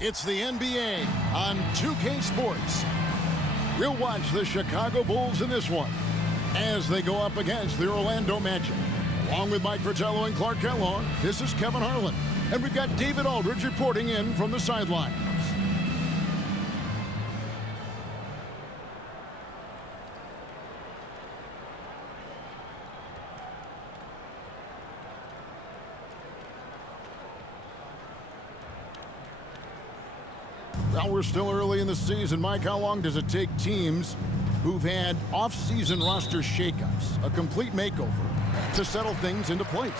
It's the NBA on 2K Sports. We'll watch the Chicago Bulls in this one as they go up against the Orlando Magic. Along with Mike Fratello and Clark Kellogg, this is Kevin Harlan. And we've got David Aldridge reporting in from the sidelines. Well, we're still early in the season. Mike, how long does it take teams who've had off-season roster shakeups, a complete makeover, to settle things into place?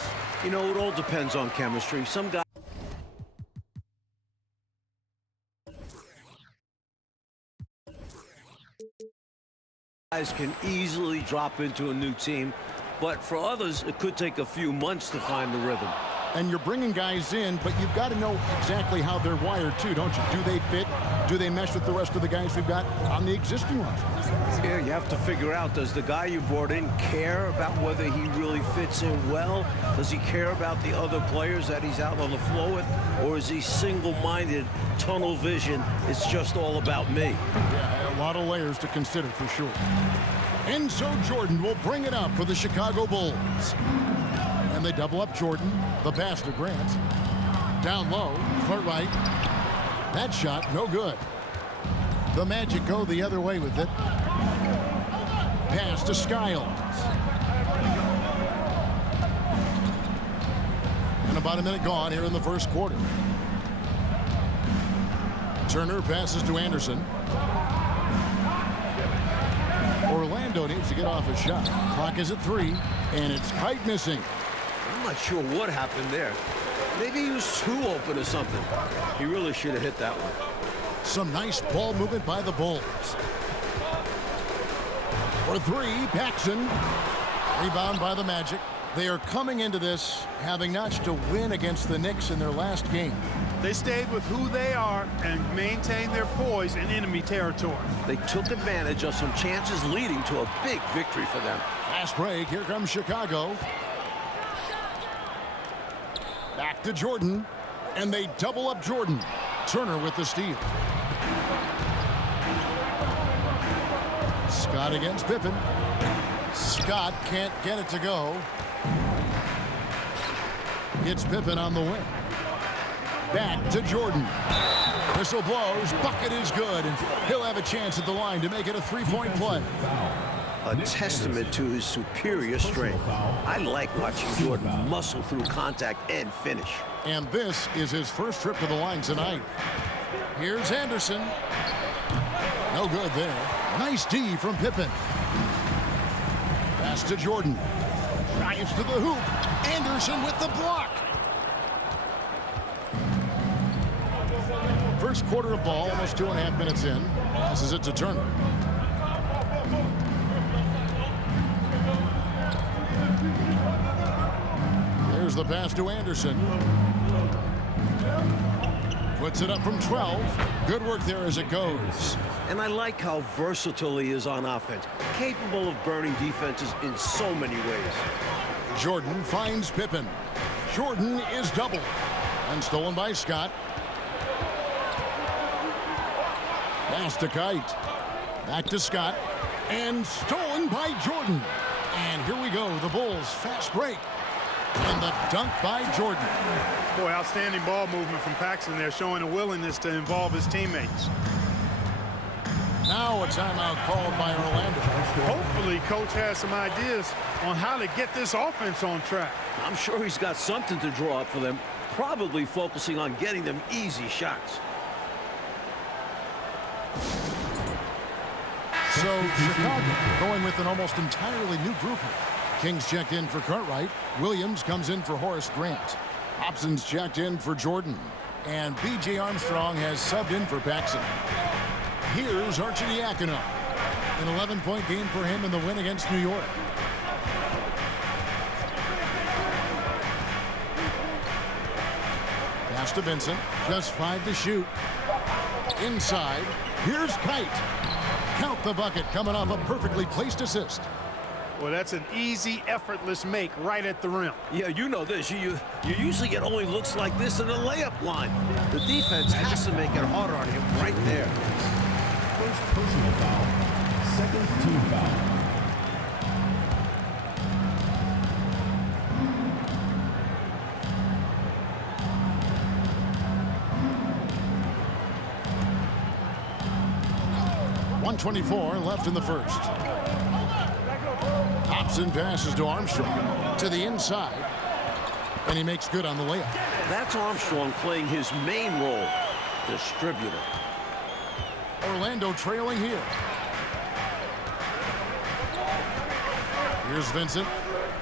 You know, it all depends on chemistry. Some guys can easily drop into a new team, but for others, it could take a few months to find the rhythm. And you're bringing guys in, but you've got to know exactly how they're wired, too, don't you? Do they fit? Do they mesh with the rest of the guys we've got on the existing roster? Yeah, you have to figure out, does the guy you brought in care about whether he really fits in well? Does he care about the other players that he's out on the floor with? Or is he single-minded, tunnel vision? It's just all about me. Yeah, a lot of layers to consider for sure. And so Jordan will bring it up for the Chicago Bulls. And they double up Jordan. The pass to Grant. Down low, front right. That shot, no good. The Magic go the other way with it. Pass to Skiles. And about a minute gone here in the first quarter. Turner passes to Anderson. Orlando needs to get off a shot. Clock is at 3, and it's Kite missing. I'm not sure what happened there. Maybe he was too open or something. He really should have hit that one. Some nice ball movement by the Bulls. For 3, Paxson. Rebound by the Magic. They are coming into this having notched a win against the Knicks in their last game. They stayed with who they are and maintained their poise in enemy territory. They took advantage of some chances leading to a big victory for them. Fast break. Here comes Chicago. Back to Jordan, and they double up Jordan. Turner with the steal. Scott against Pippen. Scott can't get it to go. Hits Pippen on the wing. Back to Jordan. Whistle blows. Bucket is good, and he'll have a chance at the line to make it a three-point play. A testament to his superior strength. I like watching Jordan muscle through contact and finish. And this is his first trip to the line tonight. Here's Anderson. No good there. Nice D from Pippen. Pass to Jordan. Drives to the hoop. Anderson with the block. First quarter of ball, almost 2.5 minutes in. Passes it to Turner. Here's the pass to Anderson. Puts it up from 12. Good work there as it goes. And I like how versatile he is on offense. Capable of burning defenses in so many ways. Jordan finds Pippen. Jordan is doubled. And stolen by Scott. Pass to Kite. Back to Scott. And stolen by Jordan. And here we go. The Bulls fast break. And the dunk by Jordan. Boy, outstanding ball movement from Paxson there, showing a willingness to involve his teammates. Now a timeout called by Orlando. Hopefully, Coach has some ideas on how to get this offense on track. I'm sure he's got something to draw up for them, probably focusing on getting them easy shots. So Chicago going with an almost entirely new group here. Kings checked in for Cartwright. Williams comes in for Horace Grant. Hobson's checked in for Jordan. And B.J. Armstrong has subbed in for Paxson. Here's Arcidiacono. An 11-point game for him in the win against New York. Pass to Vincent. Just 5 to shoot. Inside. Here's Kite. Count the bucket coming off a perfectly placed assist. Well, that's an easy, effortless make right at the rim. Yeah, you know this. You usually get only looks like this in the layup line. The defense has to make it harder on him right there. First personal foul, second team foul. .124 left in the first. Hobson passes to Armstrong to the inside, and he makes good on the layup. That's Armstrong playing his main role, distributor. Orlando trailing here. Here's Vincent.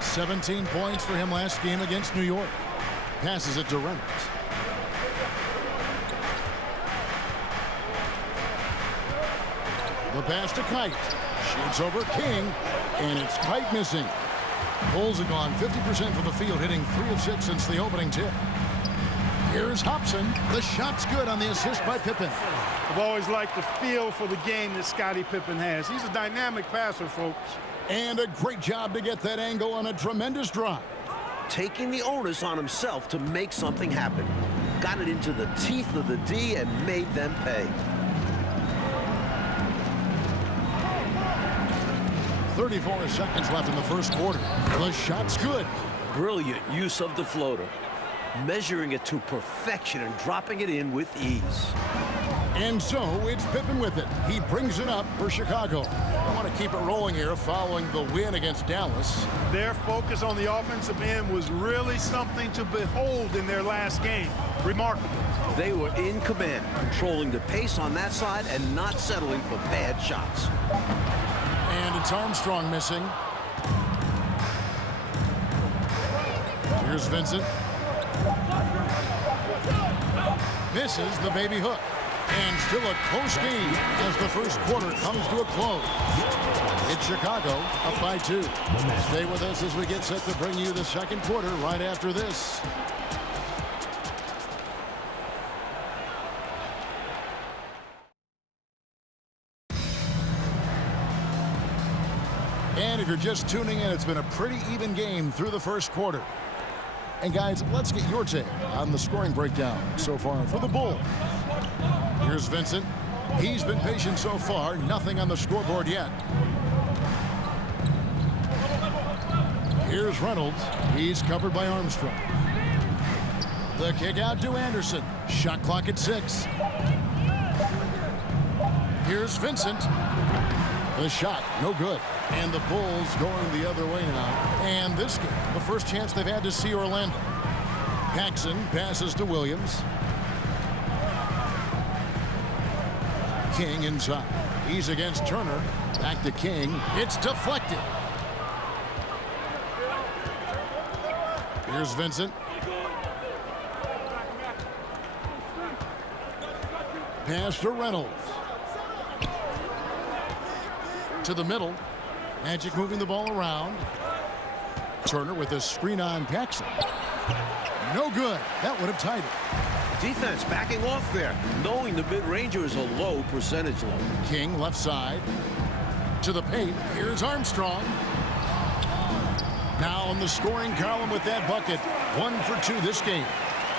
17 points for him last game against New York. Passes it to Reynolds. The pass to Kite. Shoots over King, and it's Kite missing. Bulls have gone 50% from the field, hitting 3 of 6 since the opening tip. Here's Hobson. The shot's good on the assist by Pippen. I've always liked the feel for the game that Scottie Pippen has. He's a dynamic passer, folks. And a great job to get that angle on a tremendous drive. Taking the onus on himself to make something happen. Got it into the teeth of the D and made them pay. 34 seconds left in the first quarter. The shot's good. Brilliant use of the floater. Measuring it to perfection and dropping it in with ease. And so it's Pippen with it. He brings it up for Chicago. I want to keep it rolling here following the win against Dallas. Their focus on the offensive end was really something to behold in their last game. Remarkable. They were in command, controlling the pace on that side and not settling for bad shots. And it's Armstrong missing. Here's Vincent. Misses the baby hook. And still a close game as the first quarter comes to a close. It's Chicago up by 2. Stay with us as we get set to bring you the second quarter right after this. And if you're just tuning in, it's been a pretty even game through the first quarter. And guys, let's get your take on the scoring breakdown so far for the Bulls. Here's Vincent. He's been patient so far. Nothing on the scoreboard yet. Here's Reynolds. He's covered by Armstrong. The kick out to Anderson. Shot clock at 6. Here's Vincent. The shot, no good. And the Bulls going the other way now. And this game, the first chance they've had to see Orlando. Paxson passes to Williams. King inside. He's against Turner. Back to King. It's deflected. Here's Vincent. Pass to Reynolds. To the middle. Magic moving the ball around. Turner with a screen on Paxson. No good. That would have tied it. Defense backing off there, knowing the mid-ranger is a low percentage low. King left side. To the paint. Here's Armstrong. Now on the scoring column with that bucket. 1 for 2 this game.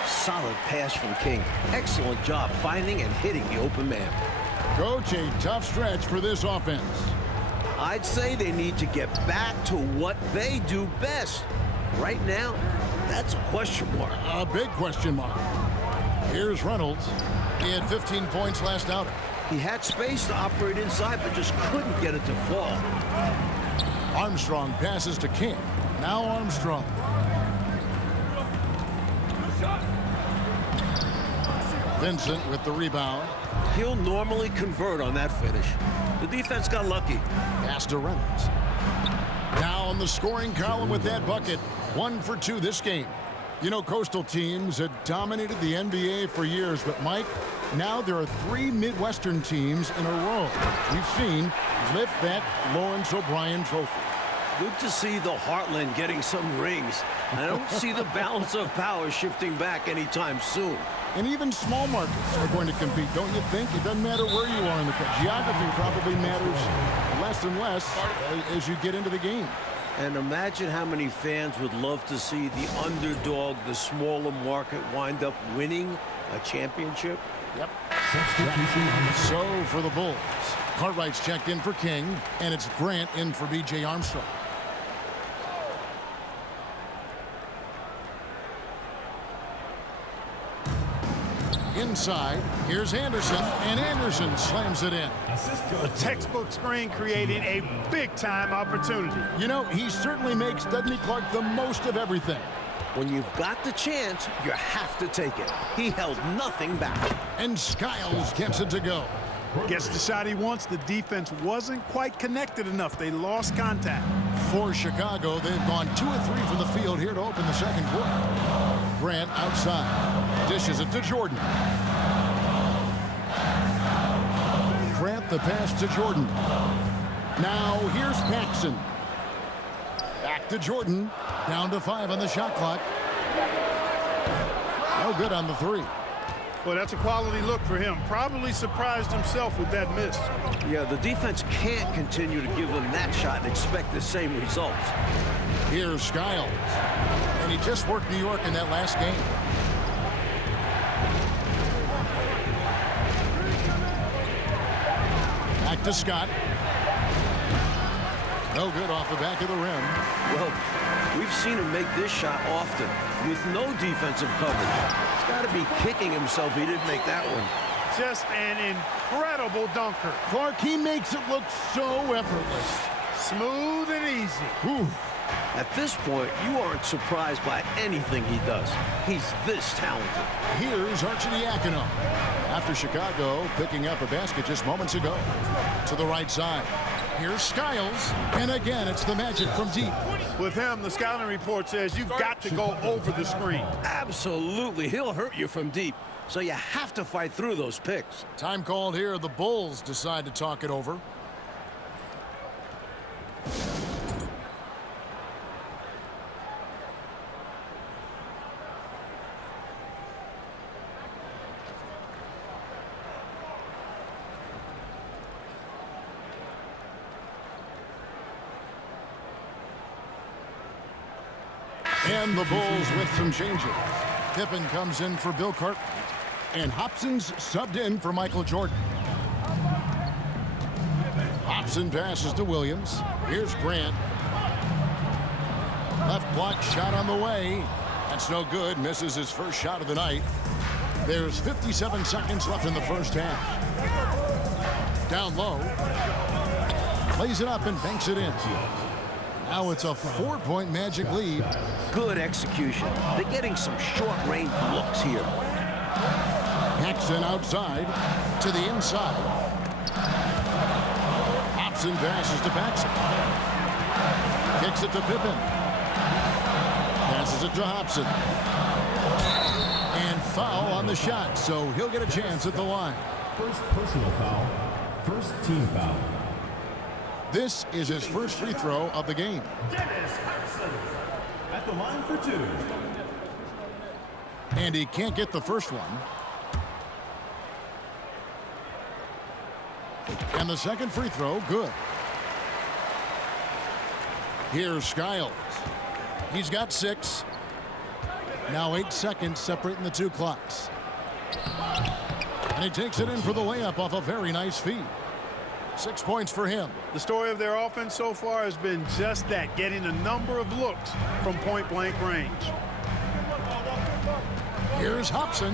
Solid pass from King. Excellent job finding and hitting the open man. Coach, a tough stretch for this offense. I'd say they need to get back to what they do best. Right now, that's a question mark. A big question mark. Here's Reynolds. He had 15 points last outing. He had space to operate inside, but just couldn't get it to fall. Armstrong passes to King. Now Armstrong. Vincent with the rebound. He'll normally convert on that finish. The defense got lucky. Pass to Reynolds. Now on the scoring column with that bucket. 1 for 2 this game. You know, coastal teams had dominated the NBA for years, but Mike, now there are 3 Midwestern teams in a row. We've seen lift that Lawrence O'Brien trophy. Good to see the Heartland getting some rings. I don't see the balance of power shifting back anytime soon. And even small markets are going to compete, don't you think? It doesn't matter where you are in the country. Geography probably matters less and less as you get into the game. And imagine how many fans would love to see the underdog, the smaller market, wind up winning a championship. Yep. So for the Bulls, Cartwright's checked in for King, and it's Grant in for B.J. Armstrong. Inside, here's Anderson, and Anderson slams it in. A textbook screen creating a big-time opportunity. You know, he certainly makes, doesn't he, Clark, the most of everything. When you've got the chance, you have to take it. He held nothing back. And Skiles gets it to go. Gets the shot he wants. The defense wasn't quite connected enough. They lost contact. For Chicago, they've gone 2 of 3 from the field here to open the second quarter. Grant outside. Dishes it to Jordan. Grant the pass to Jordan. Now here's Paxson. Back to Jordan. Down to 5 on the shot clock. No good on the 3. Well, that's a quality look for him. Probably surprised himself with that miss. Yeah, the defense can't continue to give him that shot and expect the same results. Here's Skiles. And he just worked New York in that last game. Back to Scott. No good off the back of the rim. Well, we've seen him make this shot often with no defensive coverage. He's got to be kicking himself he didn't make that one. Just an incredible dunker. Clark, he makes it look so effortless. Smooth and easy. Whew. At this point, you aren't surprised by anything he does. He's this talented. Here's Arcidiacono. After Chicago picking up a basket just moments ago. To the right side. Here's Skiles. And again, it's the Magic from deep. With him, the scouting report says you've got to go over the screen. Absolutely. He'll hurt you from deep. So you have to fight through those picks. Time called here. The Bulls decide to talk it over. And the Bulls with some changes. Pippen comes in for Bill Cartwright. And Hobson's subbed in for Michael Jordan. Hobson passes to Williams. Here's Grant. Left block shot on the way. That's no good. Misses his first shot of the night. There's 57 seconds left in the first half. Down low. Plays it up and banks it in. Now it's a 4-point Magic lead. Good execution. They're getting some short-range looks here. Paxson outside to the inside. Hobson passes to Paxson. Kicks it to Pippen. Passes it to Hobson. And foul on the shot, so he'll get a chance at the line. First personal foul. First team foul. This is his first free throw of the game. Dennis Hudson at the line for 2. And he can't get the first one. And the second free throw, good. Here's Skiles. He's got 6. Now 8 seconds separating the 2 clocks. And he takes it in for the layup off a very nice feed. 6 points for him. The story of their offense so far has been just that, getting a number of looks from point-blank range. Here's Hobson,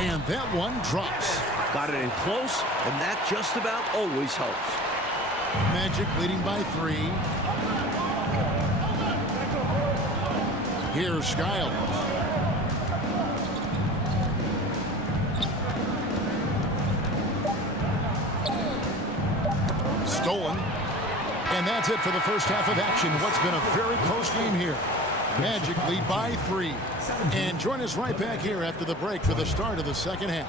and that one drops. Got it in close, and that just about always helps. Magic leading by 3. Here's Skiles. Stolen. And that's it for the first half of action. What's been a very close game here. Magic lead by 3. And join us right back here after the break for the start of the second half.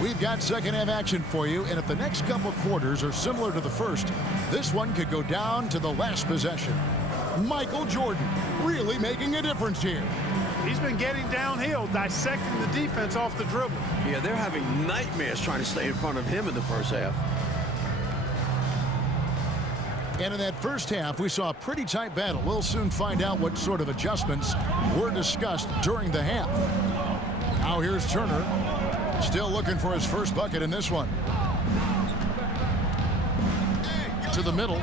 We've got second half action for you, and if the next couple quarters are similar to the first, this one could go down to the last possession. Michael Jordan really making a difference here. He's been getting downhill, dissecting the defense off the dribble. Yeah, they're having nightmares trying to stay in front of him in the first half. And in that first half, we saw a pretty tight battle. We'll soon find out what sort of adjustments were discussed during the half. Now here's Turner, still looking for his first bucket in this one. To the middle.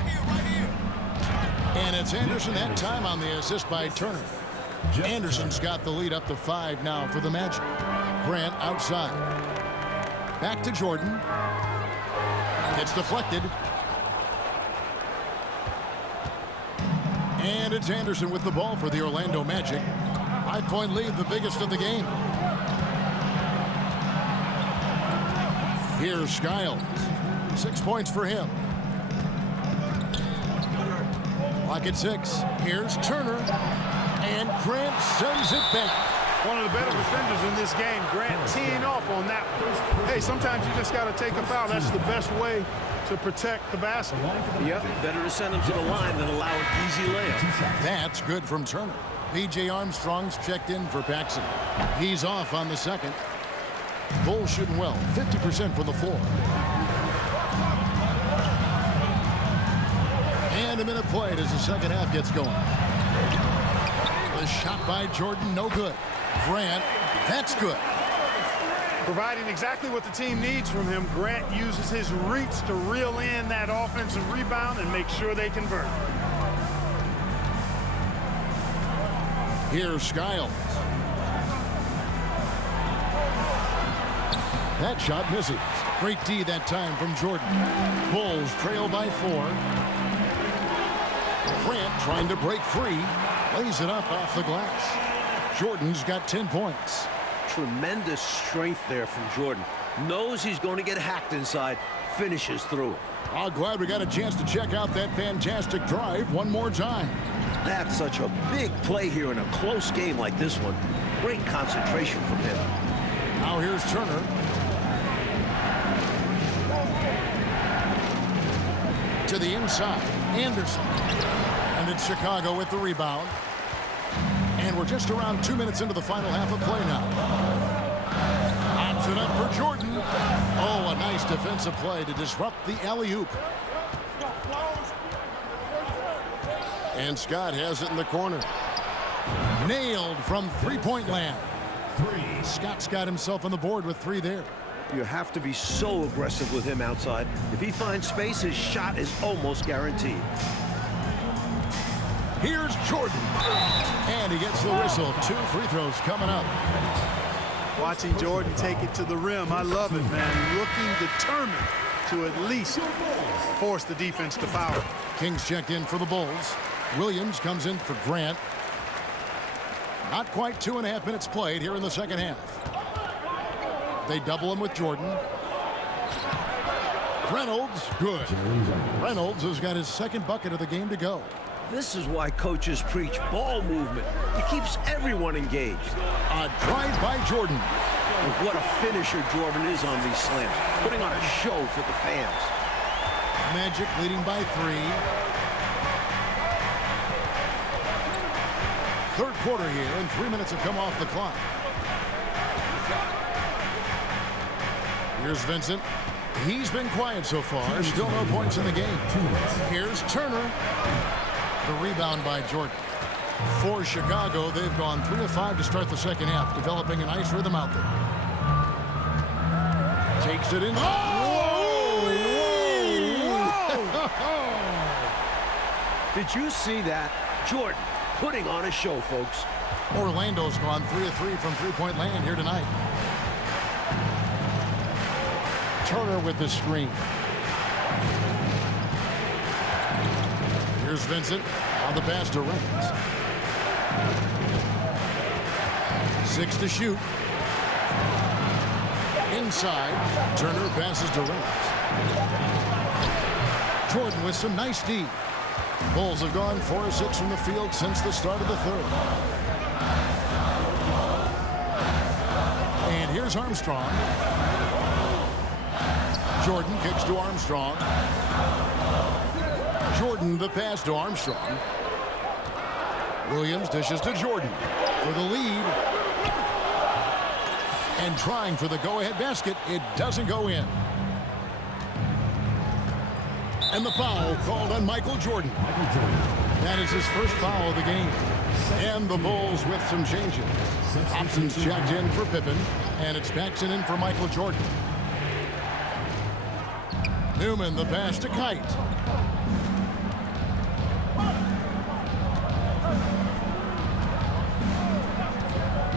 And it's Anderson that time on the assist by Turner. Anderson's got the lead up to 5 now for the Magic. Grant outside. Back to Jordan. It's deflected. And it's Anderson with the ball for the Orlando Magic. 5-point lead, the biggest of the game. Here's Skiles. 6 points for him. Clock at 6. Here's Turner. And Grant sends it back. One of the better defenders in this game. Grant teeing off on that. Hey, sometimes you just got to take a foul. That's the best way to protect the basket. Yep, better to send him to the line than allow an easy layup. That's good from Turner. B.J. Armstrong's checked in for Paxson. He's off on the second. Bulls shooting well, 50% from the floor. And a minute played as the second half gets going. The shot by Jordan, no good. Grant, that's good. Providing exactly what the team needs from him, Grant uses his reach to reel in that offensive rebound and make sure they convert. Here's Skiles. That shot misses. Great D that time from Jordan. Bulls trail by 4. Grant trying to break free. Lays it up off the glass. Jordan's got 10 points. Tremendous strength there from Jordan. Knows he's going to get hacked inside. Finishes through it. I'm glad we got a chance to check out that fantastic drive one more time. That's such a big play here in a close game like this one. Great concentration from him. Now here's Turner. To the inside, Anderson. And it's Chicago with the rebound. And we're just around 2 minutes into the final half of play now. Pops it up for Jordan. Oh, a nice defensive play to disrupt the alley-oop. And Scott has it in the corner. Nailed from three-point land. Scott's got himself on the board with 3 there. You have to be so aggressive with him outside. If he finds space, his shot is almost guaranteed. Here's Jordan. And he gets the whistle. 2 free throws coming up. Watching Jordan take it to the rim, I love it, man. Looking determined to at least force the defense to foul. Kings check in for the Bulls. Williams comes in for Grant. Not quite 2.5 minutes played here in the second half. They double him with Jordan. Reynolds, good. Reynolds has got his second bucket of the game to go. This is why coaches preach ball movement. It keeps everyone engaged. A drive by Jordan. And what a finisher Jordan is on these slams. Putting on a show for the fans. Magic leading by 3. Third quarter here, and 3 minutes have come off the clock. Here's Vincent. He's been quiet so far. Still no points in the game. Here's Turner. The rebound by Jordan. For Chicago, they've gone 3 of 5 to start the second half, developing a nice rhythm out there. Takes it in. Did you see that? Jordan putting on a show, folks. Orlando's gone 3 of 3 from three-point land here tonight. Turner with the screen. Here's Vincent on the pass to Reynolds. 6 to shoot. Inside, Turner passes to Reynolds. Jordan with some nice D. Bulls have gone 4 of 6 from the field since the start of the third. And here's Armstrong. Jordan kicks to Armstrong. Jordan the pass to Armstrong. Williams dishes to Jordan. for the lead. And trying for the go-ahead basket. It doesn't go in. And the foul called on Michael Jordan. That is his first foul of the game. And the Bulls with some changes. Hobson's checked in for Pippen. And it's Paxson in for Michael Jordan. Newman, the pass to Kite.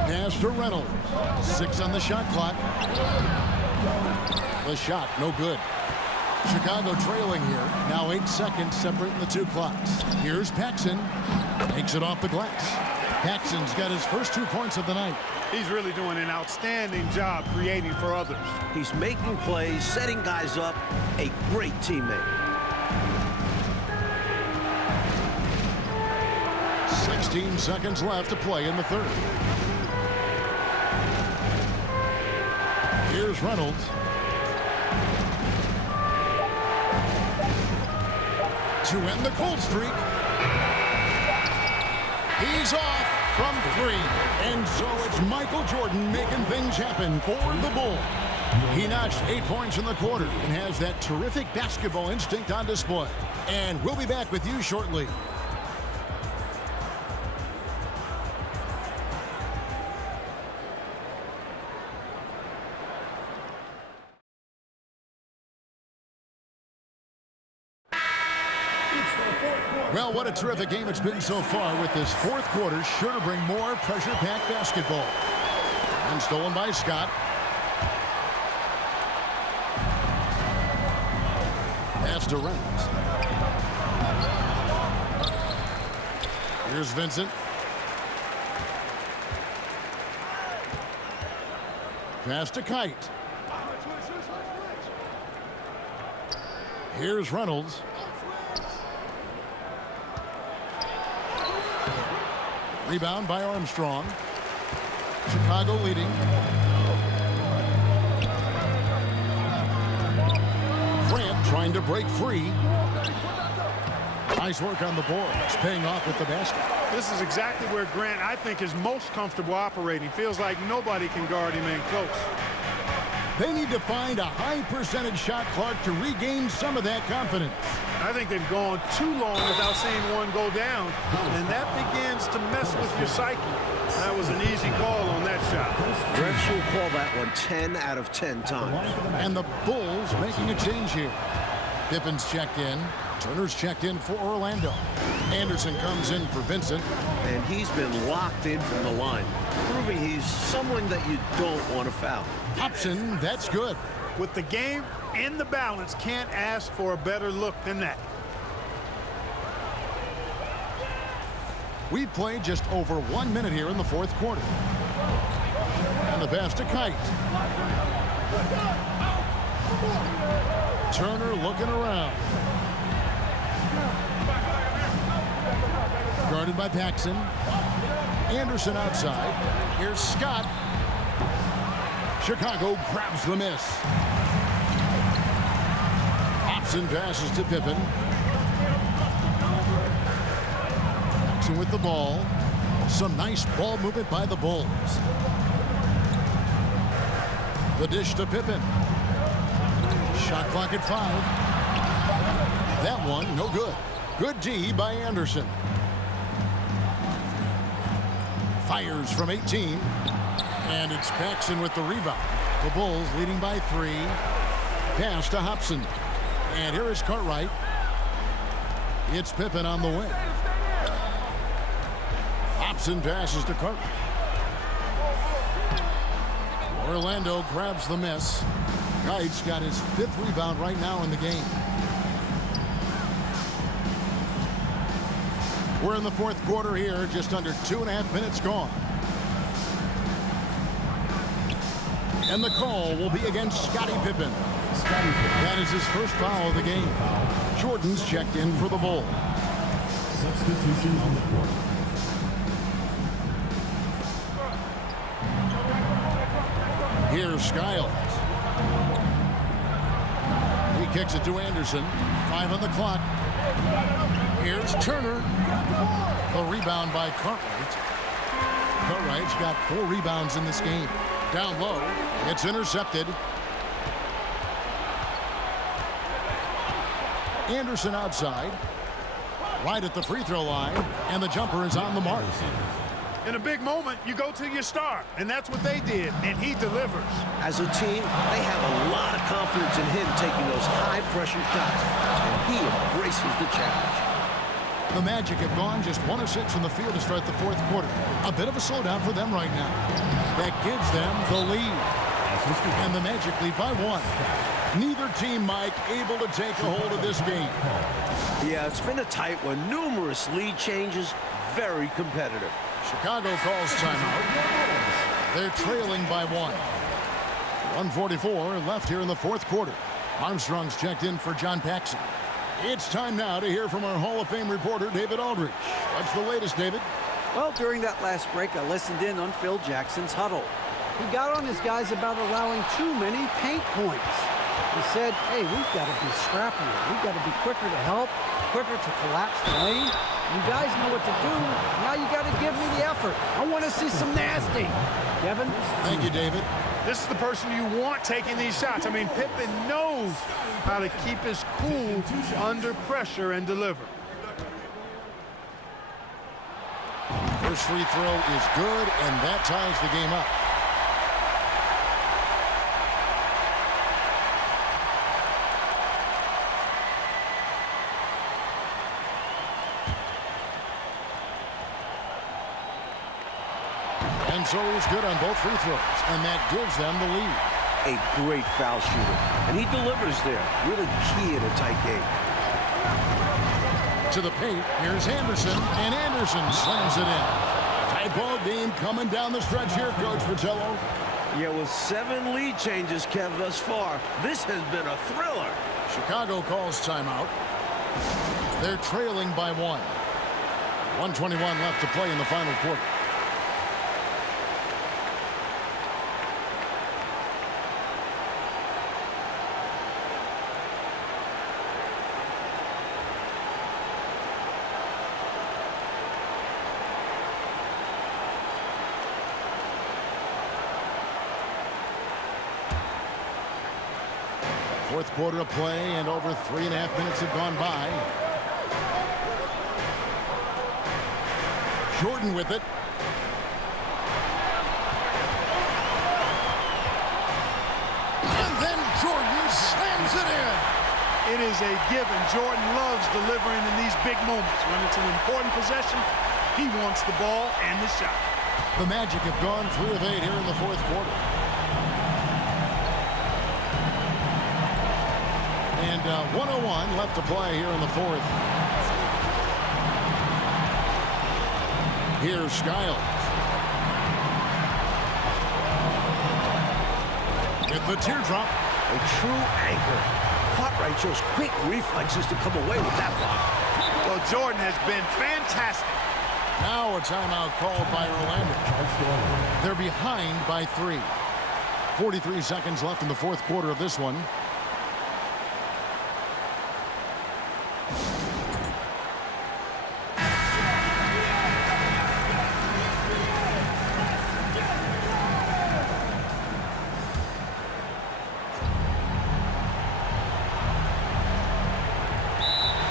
Pass to Reynolds. 6 on the shot clock. The shot, no good. Chicago trailing here. Now 8 seconds separating the two clocks. Here's Paxson. Takes it off the glass. Paxson's got his first 2 points of the night. He's really doing an outstanding job creating for others. He's making plays, setting guys up. A great teammate. 16 seconds left to play in the third. Here's Reynolds. To end the cold streak. He's off from 3. And so it's Michael Jordan making things happen for the Bulls. He notched 8 points in the quarter and has that terrific basketball instinct on display. And we'll be back with you shortly. Well, what a terrific game it's been so far, with this fourth quarter sure to bring more pressure-packed basketball. And stolen by Scott. Pass to Reynolds. Here's Vincent. Pass to Kite. Here's Reynolds. Rebound by Armstrong. Chicago leading. Grant trying to break free. Nice work on the boards, paying off with the basket. This is exactly where Grant, I think, is most comfortable operating. Feels like nobody can guard him in close. They need to find a high percentage shot clock to regain some of that confidence. I think they've gone too long without seeing one go down, and that begins to mess with your psyche. That was an easy call on that shot. Refs will call that one 10 out of 10 times. And the Bulls making a change here. Pippen's checked in. Turner's checked in for Orlando. Anderson comes in for Vincent. And he's been locked in from the line, proving he's someone that you don't want to foul. Hobson, that's good. With the game in the balance, can't ask for a better look than that. We've played just over 1 minute here in the fourth quarter. And the pass to Kite. Turner looking around. Guarded by Paxson. Anderson outside. Here's Scott. Chicago grabs the miss. Hobson passes to Pippen. Paxson with the ball. Some nice ball movement by the Bulls. The dish to Pippen. Shot clock at 5. That one, no good. Good D by Anderson. Fires from 18. And it's Paxson with the rebound. The Bulls leading by 3. Pass to Hobson. And here is Cartwright. It's Pippen on the wing. Hobson passes to Cartwright. Orlando grabs the miss. Kite's got his 5th rebound right now in the game. We're in the fourth quarter here, just under 2.5 minutes gone. And the call will be against Scottie Pippen. That is his first foul of the game. Jordan's checked in for the Bulls. Substitution on the court. Here's Skiles. He kicks it to Anderson. 5 on the clock. Here's Turner. A rebound by Cartwright. Cartwright's got 4 rebounds in this game. Down low, it's intercepted. Anderson outside, right at the free throw line, and the jumper is on the mark. In a big moment, you go to your star, and that's what they did, and he delivers. As a team, they have a lot of confidence in him taking those high-pressure shots, and he embraces the challenge. The Magic have gone just 1 of 6 from the field to start the 4th quarter. A bit of a slowdown for them right now. That gives them the lead. And the Magic lead by 1. Neither team, Mike, able to take a hold of this game. Yeah, it's been a tight one. Numerous lead changes, very competitive. Chicago calls timeout. They're trailing by 1. 1:44 left here in the 4th quarter. Armstrong's checked in for John Paxson. It's time now to hear from our Hall of Fame reporter, David Aldridge. What's the latest, David? Well, during that last break, I listened in on Phil Jackson's huddle. He got on his guys about allowing too many paint points. He said, hey, we've got to be scrappier. We've got to be quicker to help, quicker to collapse the lane. You guys know what to do. Now you got to give me the effort. I want to see some nasty. Kevin? Thank you, David. This is the person you want taking these shots. I mean, Pippen knows how to keep his cool under pressure and deliver. First free throw is good, and that ties the game up. And so he's good on both free throws, and that gives them the lead. A great foul shooter, and he delivers there. Really key in a tight game. To the paint, here's Anderson, and Anderson slams it in. Tight ball game coming down the stretch here, Coach Vitello. Yeah, with 7 lead changes, Kev, thus far, this has been a thriller. Chicago calls timeout. They're trailing by 1. 1:21 left to play in the final quarter. Fourth quarter of play, and over 3.5 minutes have gone by. Jordan with it. And then Jordan slams it in. It is a given. Jordan loves delivering in these big moments. When it's an important possession, he wants the ball and the shot. The Magic have gone 3 of 8 here in the 4th quarter. And 1:01 left to play here in the 4th. Here's Skiles. With the teardrop. A true anchor. Cartwright shows quick reflexes to come away with that block. Well, Jordan has been fantastic. Now a timeout called by Orlando. They're behind by 3. 43 seconds left in the 4th quarter of this one.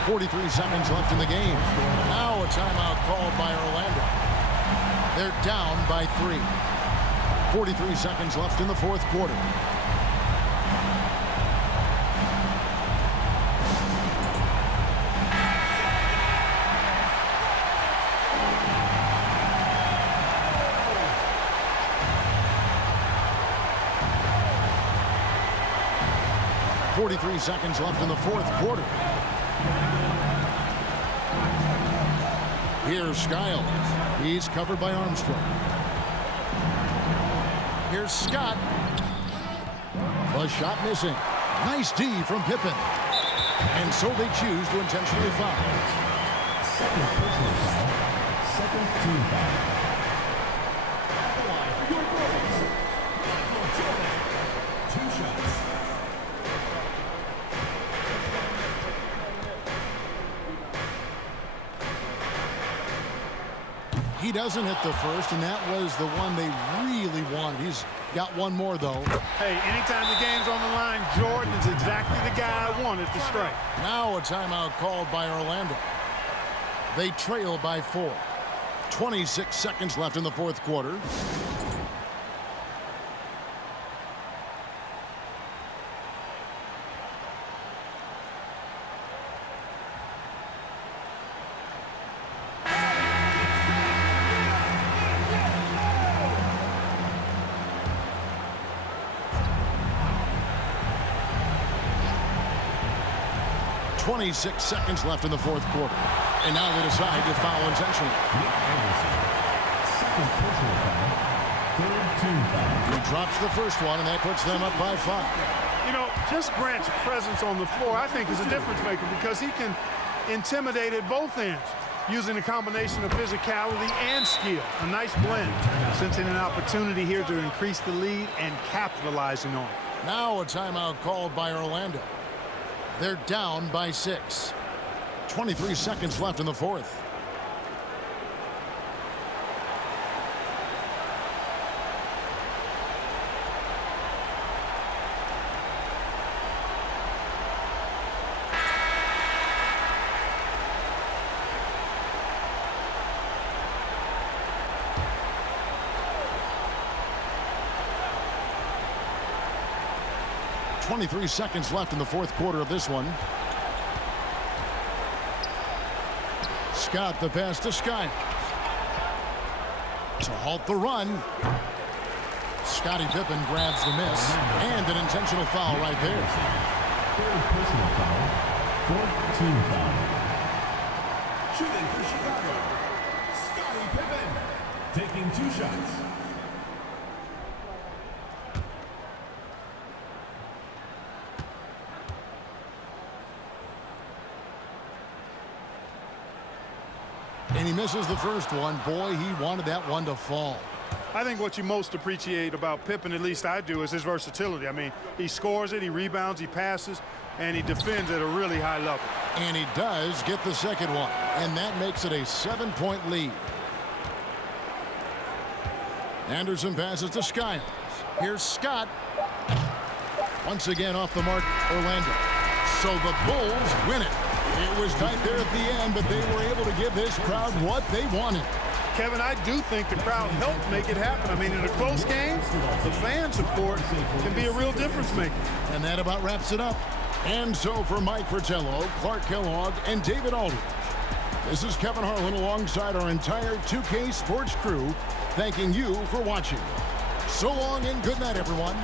.43 seconds left in the game. Now a timeout called by Orlando. They're down by 3. 43 seconds left in the 4th quarter. .43 seconds left in the 4th quarter. Here's Skiles. He's covered by Armstrong. Here's Scott. The shot missing. Nice D from Pippen. And so they choose to intentionally foul. Second personal foul. Second team foul. Two shots. He doesn't hit the first, and that was the one they really wanted. He's got one more, though. Hey, anytime the game's on the line, Jordan is exactly the guy I wanted to strike. Now a timeout called by Orlando. They trail by 4. 26 seconds left in the fourth quarter. .26 seconds left in the fourth quarter. And now they decide to foul intentionally. Second personal foul. Third team foul. He drops the first one, and that puts them up by 5. You know, just Grant's presence on the floor, I think, is a difference maker because he can intimidate at both ends using a combination of physicality and skill. A nice blend, sensing an opportunity here to increase the lead and capitalizing on it. Now a timeout called by Orlando. They're down by 6. 23 seconds left in the fourth. .23 seconds left in the fourth quarter of this one. Scott, the pass to Skiles. To halt the run. Scottie Pippen grabs the miss. And an intentional foul right there. Third personal foul. Fourth team foul. Shooting for Chicago. Scottie Pippen. Taking 2 shots. And he misses the first one. Boy, he wanted that one to fall. I think what you most appreciate about Pippen, at least I do, is his versatility. I mean, he scores it, he rebounds, he passes, and he defends at a really high level. And he does get the second one. And that makes it a 7-point lead. Anderson passes to Skiles. Here's Scott. Once again off the mark, Orlando. So the Bulls win it. It was tight there at the end, but they were able to give this crowd what they wanted. Kevin, I do think the crowd helped make it happen. I mean, in a close game, the fan support can be a real difference maker. And that about wraps it up. And so for Mike Fratello, Clark Kellogg, and David Aldridge, this is Kevin Harlan alongside our entire 2K Sports crew, thanking you for watching. So long and good night, everyone.